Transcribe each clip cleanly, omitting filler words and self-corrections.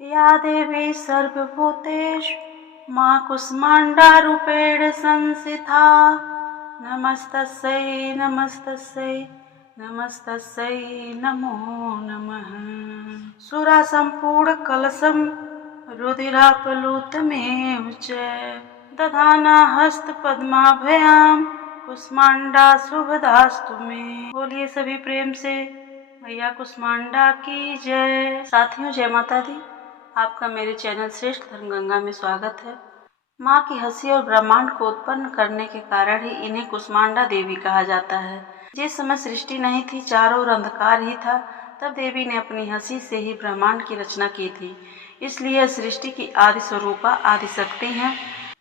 या देवी सर्वभूतेषु मां कूष्माण्डारूपेण संस्थिता। नमस्तस्यै नमस्तस्यै नमस्तस्यै नमो नमः। सुरासम्पूर्णकलशं रुधिराप्लुतमेव च दधाना हस्तपद्माभयां कूष्माण्डा शुभदास्तु मे। बोलिए सभी प्रेम से मैया कूष्माण्डा की जय। साथियों, जय माता दी। आपका मेरे चैनल श्रेष्ठ धर्म गंगा में स्वागत है। माँ की हंसी और ब्रह्मांड को उत्पन्न करने के कारण ही इन्हें कूष्माण्डा देवी कहा जाता है। जिस समय सृष्टि नहीं थी, चारों ओर अंधकार ही था, तब देवी ने अपनी हंसी से ही ब्रह्मांड की रचना की थी। इसलिए सृष्टि की आदि स्वरूपा आदि शक्ति है।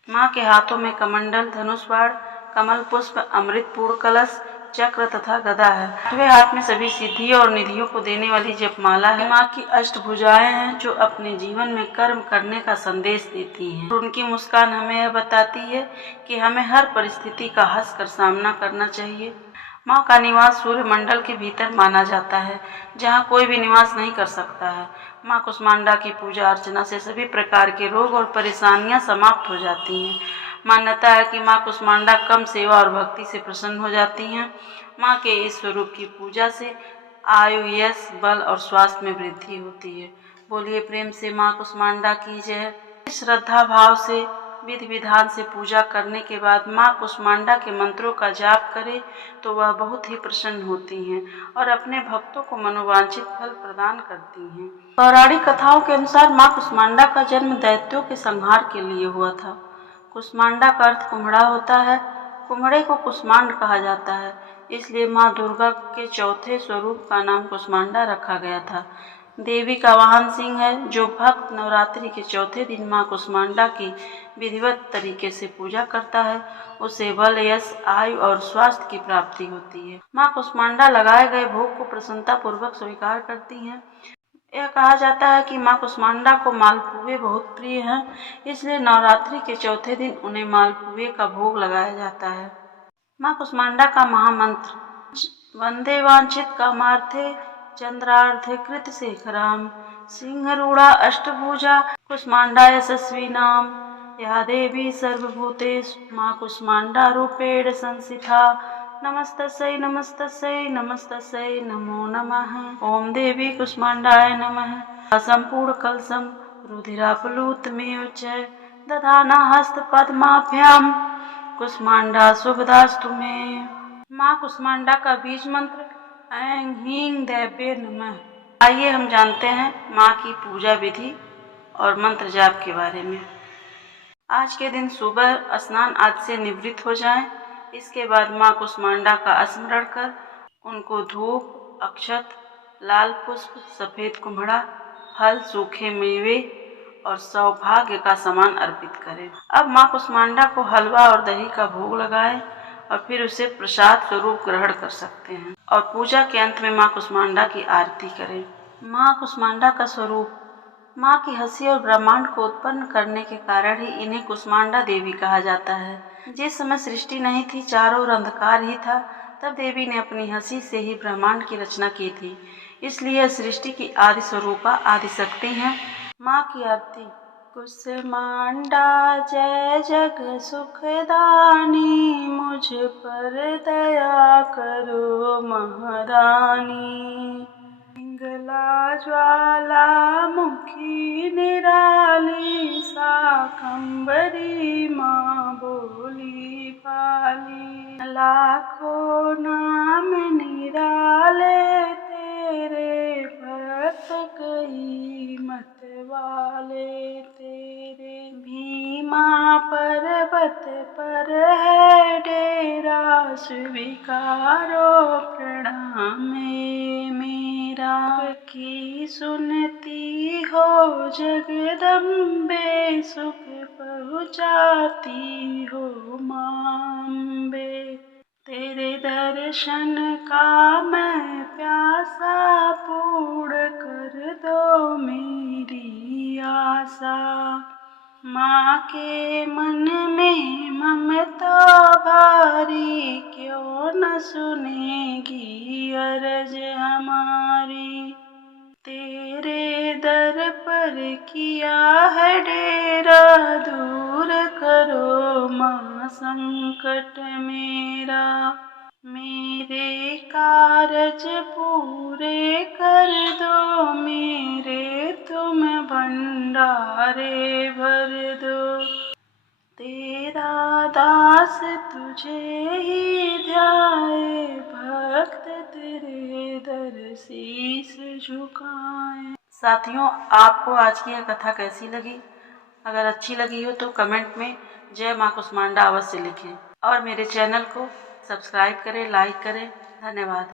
माँ के हाथों में कमंडल, धनुष बाण, कमल पुष्प, अमृत पूर्ण कलश, चक्र तथा गदा है। आठवें हाथ में सभी सिद्धियों और निधियों को देने वाली जपमाला है। माँ की अष्टभुजाएं हैं जो अपने जीवन में कर्म करने का संदेश देती हैं। उनकी मुस्कान हमें यह बताती है कि हमें हर परिस्थिति का हंसकर सामना करना चाहिए। माँ का निवास सूर्य मंडल के भीतर माना जाता है, जहाँ कोई भी निवास नहीं कर सकता है। माँ कूष्माण्डा की पूजा अर्चना से सभी प्रकार के रोग और परेशानियाँ समाप्त हो जाती हैं। मान्यता है कि माँ कूष्माण्डा कम सेवा और भक्ति से प्रसन्न हो जाती हैं। माँ के इस स्वरूप की पूजा से आयु, यश, बल और स्वास्थ्य में वृद्धि होती है। बोलिए प्रेम से माँ कूष्माण्डा की जय। श्रद्धा भाव से विधि विधान से पूजा करने के बाद माँ कूष्माण्डा के मंत्रों का जाप करे तो वह बहुत ही प्रसन्न होती हैं और अपने भक्तों को मनोवांछित फल प्रदान करती हैं। पौराणिक कथाओं के अनुसार माँ कूष्माण्डा का जन्म दैत्यों के संहार के लिए हुआ था। कूष्माण्डा का अर्थ कुम्हड़ा होता है। कुम्हड़े को कूष्माण्ड कहा जाता है, इसलिए माँ दुर्गा के चौथे स्वरूप का नाम कूष्माण्डा रखा गया था। देवी का वाहन सिंह है। जो भक्त नवरात्रि के चौथे दिन माँ कूष्माण्डा की विधिवत तरीके से पूजा करता है, उसे बल, यश, आयु और स्वास्थ्य की प्राप्ति होती है। माँ कूष्माण्डा लगाए गए भोग को प्रसन्नता पूर्वक स्वीकार करती हैं। यह कहा जाता है कि माँ कूष्माण्डा को मालपुए बहुत प्रिय हैं, इसलिए नवरात्रि के चौथे दिन उन्हें मालपुए का भोग लगाया जाता है। माँ कूष्माण्डा का महामंत्र वंदे वांछित कामार्थे चंद्रार्थे कृत शेखराम सिंहरूढ़ा अष्टभुजा कूष्माण्डा यशस्वी नाम। या देवी सर्वभूतेषु माँ कूष्माण्डा रूपेण संस्थिता। नमस्तस्यै नमस्तस्यै नमस्तस्यै नमो नमः। ओम देवी कूष्माण्डाय नमः। सम्पूर्ण कलशं रुधिराप्लुतमेव च दधाना हस्तपद्माभ्यां कूष्माण्डा शुभदास्तु मे। माँ कूष्माण्डा का बीज मंत्र ऐं ह्रीं देव्ये नमः। आइए हम जानते हैं माँ की पूजा विधि और मंत्र जाप के बारे में। आज के दिन सुबह स्नान आदि से निवृत्त हो जाएं। इसके बाद माँ कूष्माण्डा का स्मरण कर उनको धूप, अक्षत, लाल पुष्प, सफेद कुम्हड़ा, फल, सूखे मेवे और सौभाग्य का सामान अर्पित करें। अब माँ कूष्माण्डा को हलवा और दही का भोग लगाएं और फिर उसे प्रसाद स्वरूप ग्रहण कर सकते हैं और पूजा के अंत में माँ कूष्माण्डा की आरती करें। माँ कूष्माण्डा का स्वरूप। माँ की हंसी और ब्रह्मांड को उत्पन्न करने के कारण ही इन्हें कूष्माण्डा देवी कहा जाता है। जिस समय सृष्टि नहीं थी, चारों ओर अंधकार ही था, तब देवी ने अपनी हंसी से ही ब्रह्मांड की रचना की थी। इसलिए सृष्टि की आदि स्वरूपा आदि शक्ति है। माँ की आरती। कूष्माण्डा जय जग सुखदानी, मुझ पर दया करो महारानी। पिंगला ज्वाला मुखी निराली, शाकंभरी माँ बोली भाली। लाखों नाम निराले तेरे, भक्त कई मत वाले तेरे। भीमा पर्वत पर है डेरा, स्वीकारो प्रणाम मेरा। की सुनती हो जगदम्बे, सुख पहुँचाती हो माँ अम्बे। तेरे दर्शन का मैं प्यासा, पूर्ण कर दो मेरी आशा। माँ के मन में ममता भारी, क्यों न सुनेगी अर्ज हमारी। तेरे दर पर किया है डेरा, दूर करो माँ संकट मेरा। मेरे कारज पूरे कर दो, मेरे तुम भंडारे भर दो। तेरा दास तुझे ही ध्याए, भक्त तेरे दर शीस झुकाए। साथियों, आपको आज की यह कथा कैसी लगी? अगर अच्छी लगी हो तो कमेंट में जय माँ कुष्मांडा अवश्य लिखें और मेरे चैनल को सब्सक्राइब करें, लाइक करें। धन्यवाद।